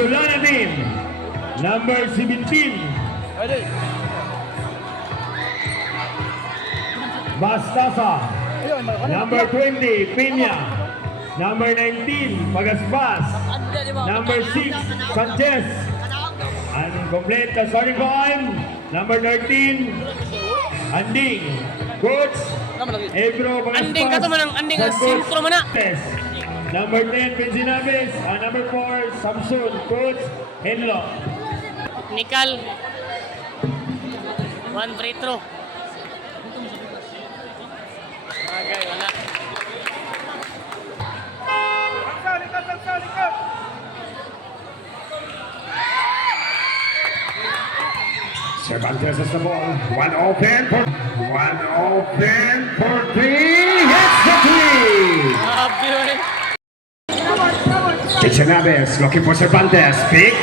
Solana team. Number 17. Bastasa. Number 20, Peña. Number 19, Pagaspas. Number 6, Sanchez. Complete the starting line. Number 13, Anding. Coach, Ebro Pagaspas. Anding ka to man, anding ang sintro man na. Number 10, Benzinaves. Number 4, Samson. Coach, Henlo. Nikal. One free throw. Okay, wala. Cervantes has the ball. One open for three. Hits the three. Benzinaves looking for Cervantes. Pick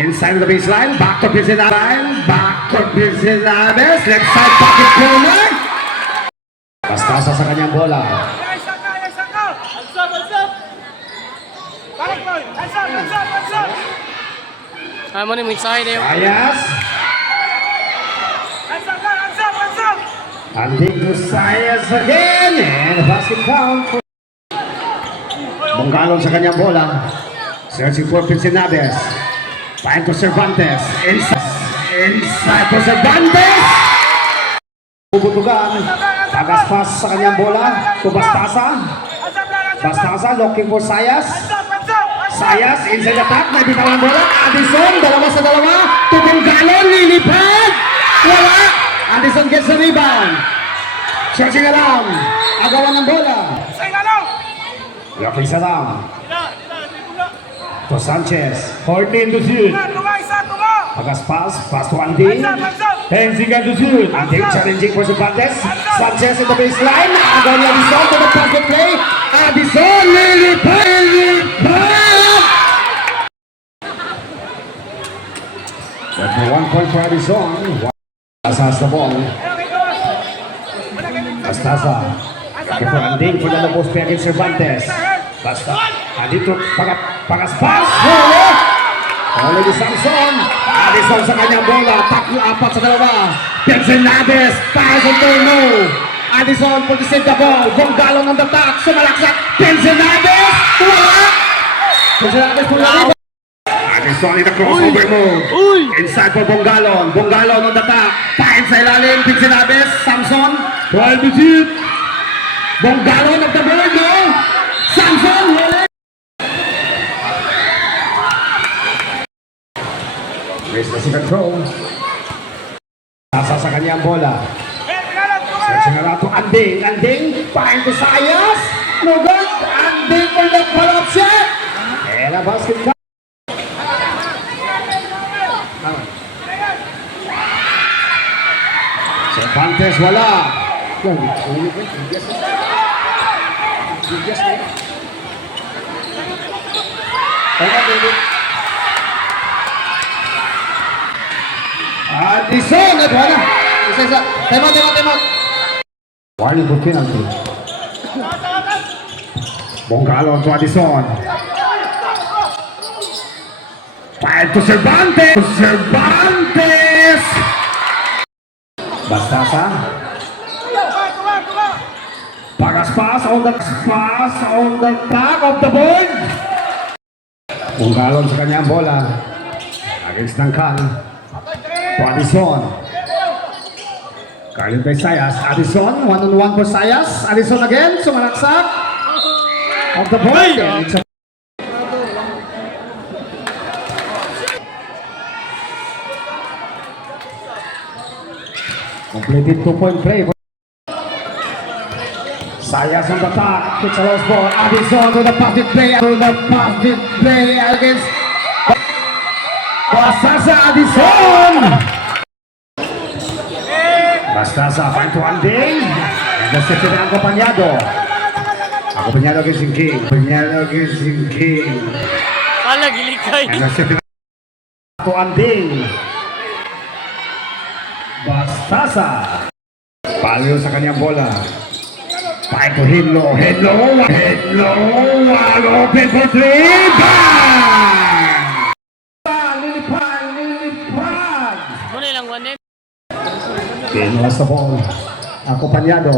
inside of the baseline. Back to Benzinaves. Left side pocket corner. Bastasa sa kanyang bola. Amo ni mensahe dayo. Ayas. Anding to Sayas again. And a basket count. Bonggalon sa kanyang bola. Searching for Benzinaves. Find to Cervantes. Inside to Cervantes. Bubutugan. Pagaspas sa kanyang bola. To Bastasa. Bastasa looking for Sayas. Sayas inside attack. May bitaw ng bola. Addison. Dalawa sa dalawa. To Bonggalon. Lilipad. Wala. Addison gets the rebound. Searching around. Agawan ng bola. Looking sa down. To Sanchez. 14 to shoot. Pagaspas. Pass to Anding. 10 seconds to shoot. Anding challenging for Cervantes. Sanchez in the baseline. Agawan ng Addison to the pocket play. Addison. Lilipad. For 1 point for Addison. Bastasa has the ball. Bastasa. Looking for Anding for the post play against Cervantes. Basta. Andito Pagaspas. Oleh di Samson. Addison sa kanyang bola. Taklo apat sa dalawa. Benzinaves. Pass on turno. Addison for the save the ball. Bonggalon on the top. Sumalaksak. Benzinaves. Wala. Benzinaves for the rebound. Addison in the crossover move. Inside for Bonggalon. Bonggalon on the top. Pain sa ilalim. Benzinaves. Samson. 12 to shoot. Bonggalon of the board, no? Samson, huli. Raise the second throw. Sasa sa kanyang bola. Searching around to Anding. Anding, pain to Sayas. No good. Anding for the follow-up shot. And a basket count. Cervantes, wala. Addison, wala. Isa. Temot. Warning for penalty. Bonggalon to Addison. Fire to Cervantes. Bastasa. Pagaspas on the back of the board. Bonggalon sa kanyang bola. Against Nangkan. To Addison. Carlin by Sayas. Addison, one-on-one for Sayas. Addison again, sumalaksak. Off the board. Completed 2-point play. Sayas on the top, it's a lost ball. Addison to the passing play against Bastasa. Addison. Bastasa find to Anding. And the second Acompañado. Acompañado against King. Wala gilikay. And the second to Anding. Bastasa. Palio sa kanyang bola. Fight to Henlo. Wide open for three. Bang! Pinuha sa ball. Acompañado.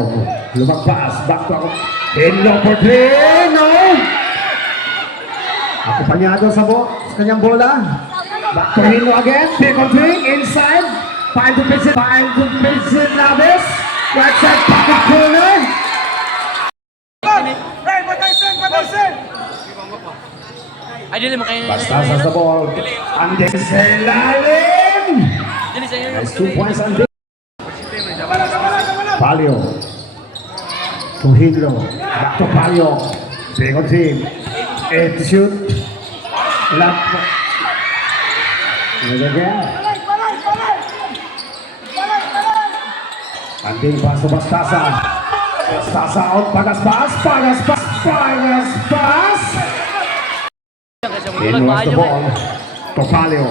Lumagpas. Back to ako. Hinlo for three. No! Acompañado sa kanyang bola. Back to Hinlo again. Pick on three. Inside. Find to Vincent. Naves. Right side pocket corner. Ay, dili mo kayo. Basta sa ball. Andin sa lalim. Dili sa inyo. Nice 2 points Andin. Palio. To Hinlo. Back to Palio. Pick on team. To shoot. Lap. And again. Andin pass to Bastasa. Bastasa out. Pagas pass. Hinlo has the ball. To Palio.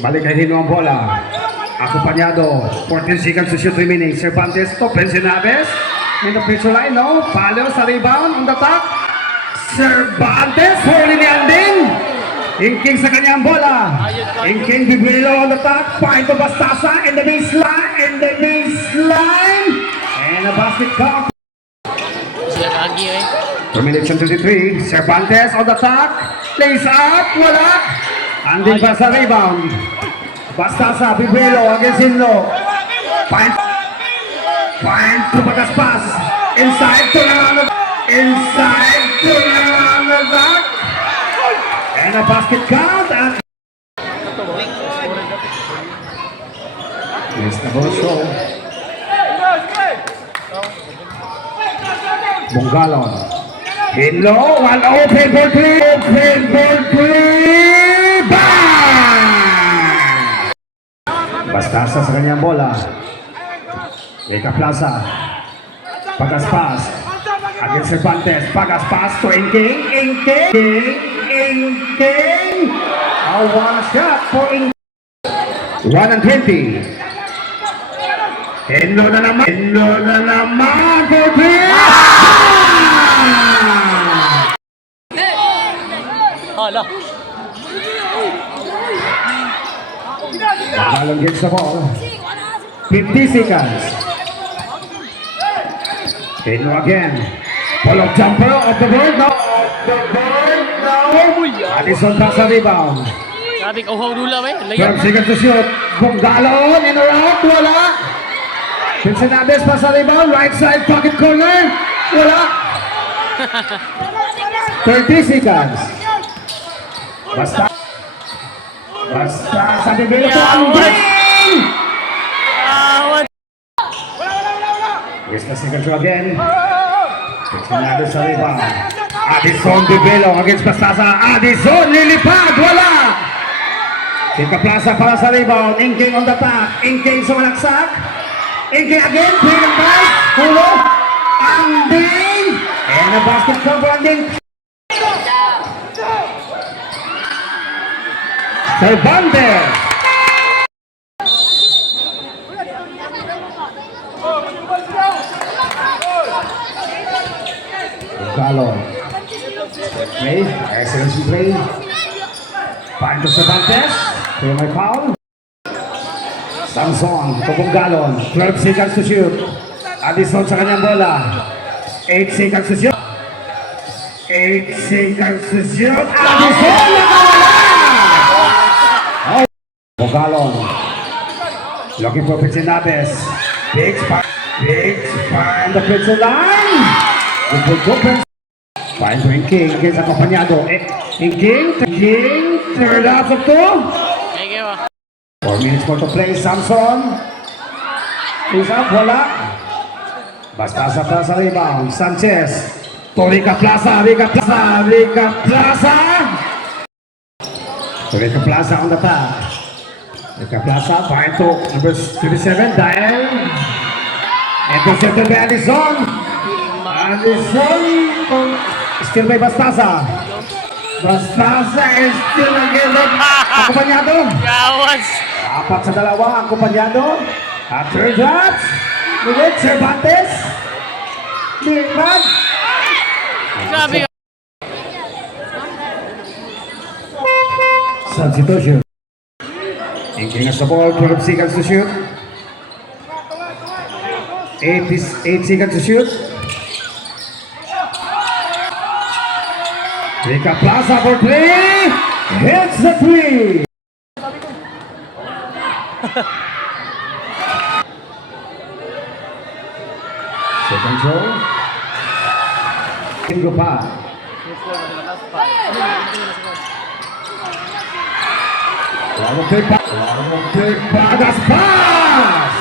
Balik kay Hinlo ang bola. Acompañado. 14 seconds to shoot remaining. Cervantes to Pensionaves. In the picture line, no? Palio sa rebound. On the top. Cervantes. Huli ni Andin. Inking sa kanyang bola. Inking Bibuelo on the top. Find to Bastasa in the baseline. And a basket count. Sila kagi eh. 2 minutes and 23. Cervantes on the top. Plays up. Wala. Andin pa sa rebound. Bastasa. Bibuelo against Hinlo. Find to Pagaspas. Inside to Langazac. And a basket count. And yes, the ball show. Bungalon. Hinlo. One open for three. Bang! Bastasa sa kanyang bola. Eka Plaza. Pagaspas. Against Cervantes. Pagaspas to Inking. One shot for Inking. 1 and 20. Hinlo na naman for three. Hala. Balong gets the ball. 50 seconds. Hinlo again. Follow jumper of the board. No. Addison pa sa rebound. Sabi ka uhaw dula eh. 12 seconds to shoot. Bungalon in a round. Wala. Pensionaves pa sa rebound. Right side pocket corner. Wala. 30 seconds. Basta sa bibili ko ang game! Awan. Yes, the second show again. Pensionaves sa rebound. Addison Bibelo against Bastasa. Addison lilipad. Wala. Eka Plaza para sa rebound. Inking on the top. Inking sumalaksak. Inking again. Pick and pass. Hulo. Anding. And a basket from Anding. Cervantes. Galon. Play. Excellent play. Find to Cervantes. Play my foul. Samson. Tubong Galon. 12 seconds to shoot. Addison sa kanyang bola. 8 seconds to shoot. 8 seconds to shoot. Addison nakawala! Bogalon. Looking for Pensionaves. Big spot on the pixel line. Good open. Find to Inking. Inking sa Acompañado. Inking. Third out of 2. Ay, kayo 4 minutes more to play. Samson. Is up. Wala. Bastasa para sa rebound. Sanchez. To Rica Plaza. Rica Plaza on the top. Rica Plaza. Find to number 37. Dial. Intercepted by Addison. Still by Bastasa. Bastasa is still again. Acompañado. Yawas. 4 sa 2. Acompañado. At third shots. Ulit Cervantes. Bigman. Grabe ka. Substitution. Inking has the ball. 12 seconds to shoot. 8 seconds to shoot. Rika Plaza for 3. Hits the 3. Second throw. Bingo pa. Larong pick Pagas pass.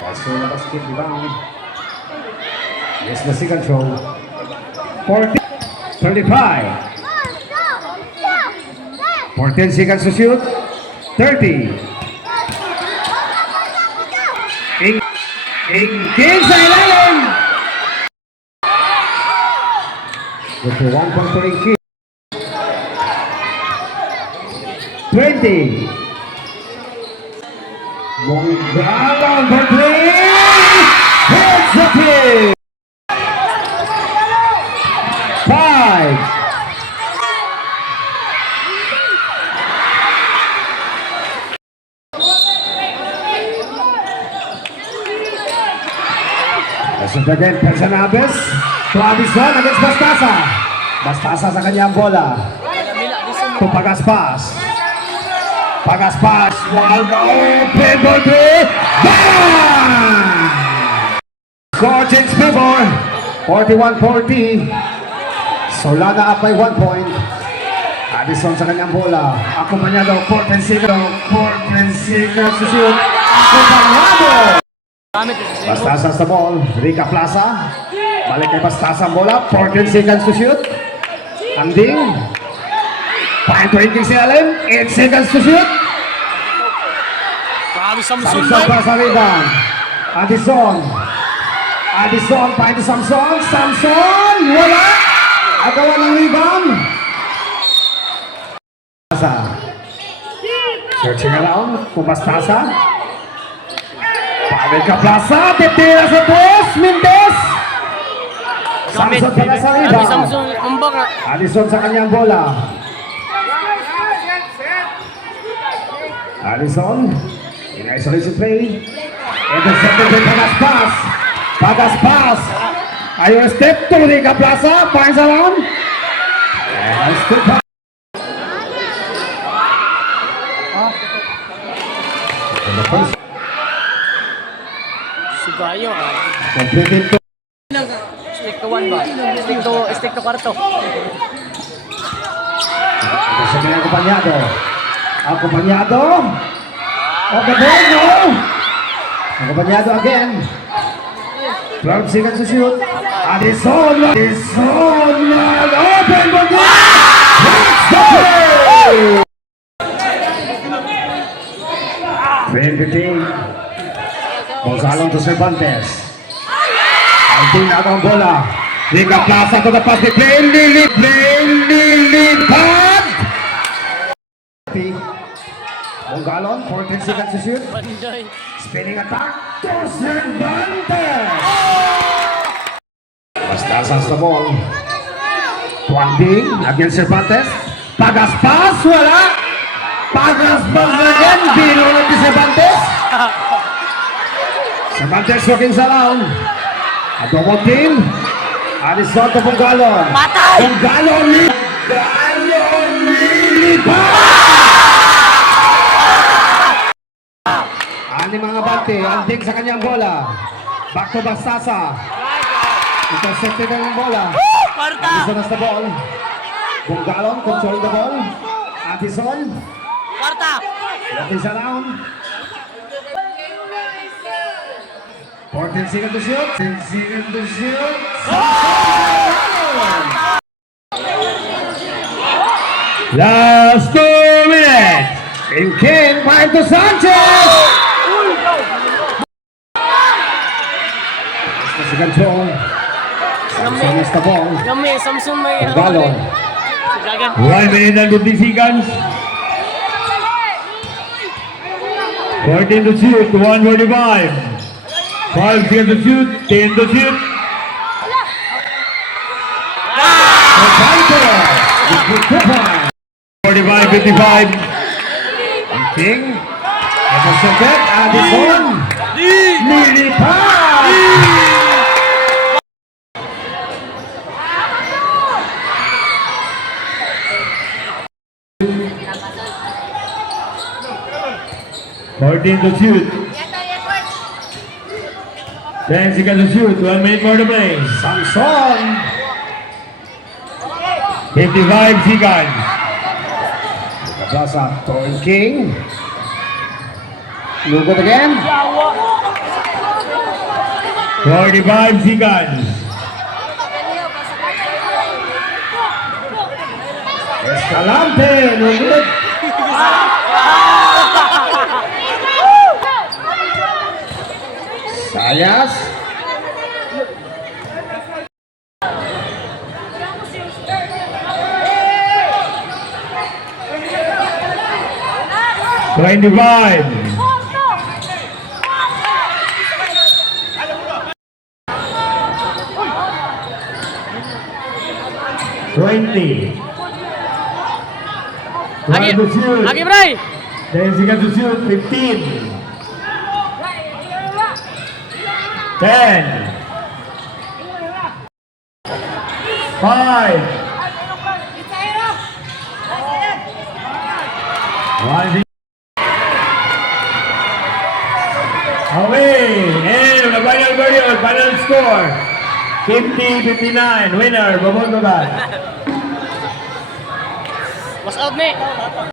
Paso na basket rebound. Yes, the second throw. 40, 35. 14 seconds to shoot. 30. King sa ilalim. With the 1 point for King. 20. Mongalon for 3. Hits the 3. 5. Listen again, Personabes. To Addison against Bastasa. Bastasa sa kanyang bola. To Pagaspas. Pagaspas. Wide open for 3. Bang! Score change favor. 41-40. Solana up by 1 point. Addison sa kanyang bola. Akumpanyado. 14 seconds. 14 seconds to shoot. Akumpanyado. Bastasa sa ball. Rika Plaza. Balik kay Bastasa ang bola. 14 seconds to shoot. Anding. 5-20 si Allen. 8 seconds to shoot. Samson pa sa rebound. Addison. Addison. Pa ito Samson. Samson. Wala. Agawa ng rebound. Bastasa. Searching around. Kung Bastasa. Rika Plaza. Titira sa dos. Mendes. Samson pala sa rebound. Samson, umbak na. Addison sa kanyang bola. Addison. In isolation play. Intercepted by Pagaspas. Pagaspas. Ayun step to Rika Plaza. Finds around. And step back. And the first. Sugayo ah. Completed to. Stick to 1 ba? Stick to kwarto. Ito sa mga akumpanyado. Akumpanyado. Of the ball, no. Akumpanyado again. 12 seconds to shoot. Addison. Addison. Open for the. That's the play. 20-15. Gonzalo to Cervantes. Alting na ang bola. Rika Plaza to the pass. Lilipad. Mongalon, 14 seconds to shoot. Banday. Spinning attack to Cervantes. Bastasa sa ball. Tuanding against Cervantes. Pagaspas, wala. Pagaspas again. Bino na si Cervantes. Cervantes working sa round. A double team. Addison to Mongalon. Patay! Mongalon lilipat. Ani mga bante, anting sa kanyang bola. Back to Bastasa. Intercepted ang bola. Kwarta! Addison has the ball. Mongalon controlling the ball. Addison. Kwarta! Working sa round. 14 seconds to shoot. 10 seconds to shoot. Last 2 minutes. And King find to Sanchez. That's the second throw. Samson is the ball. Kami, Samson may Galon. Gagan. 1 minute and 50 seconds. 14 to shoot, 145. 5 seconds to shoot, 10 to shoot. Sanchez. 45, 55. And King Sa sakit, Addison. Nilipad. 14 to shoot. 10 seconds to shoot. 1 minute more to play. Samson. 55 seconds. Plaza, throwing king. Lugot again. 45 seconds. Escalante, Lugot. Sayas. Twenty-five. Twenty. Lagi. 12 to shoot. Lagi, Bray. 10 seconds to shoot. 15. 10. 5. 1. Away. And the final period, final score. 50-59. Winner, Babon Babat. Was out, Nick.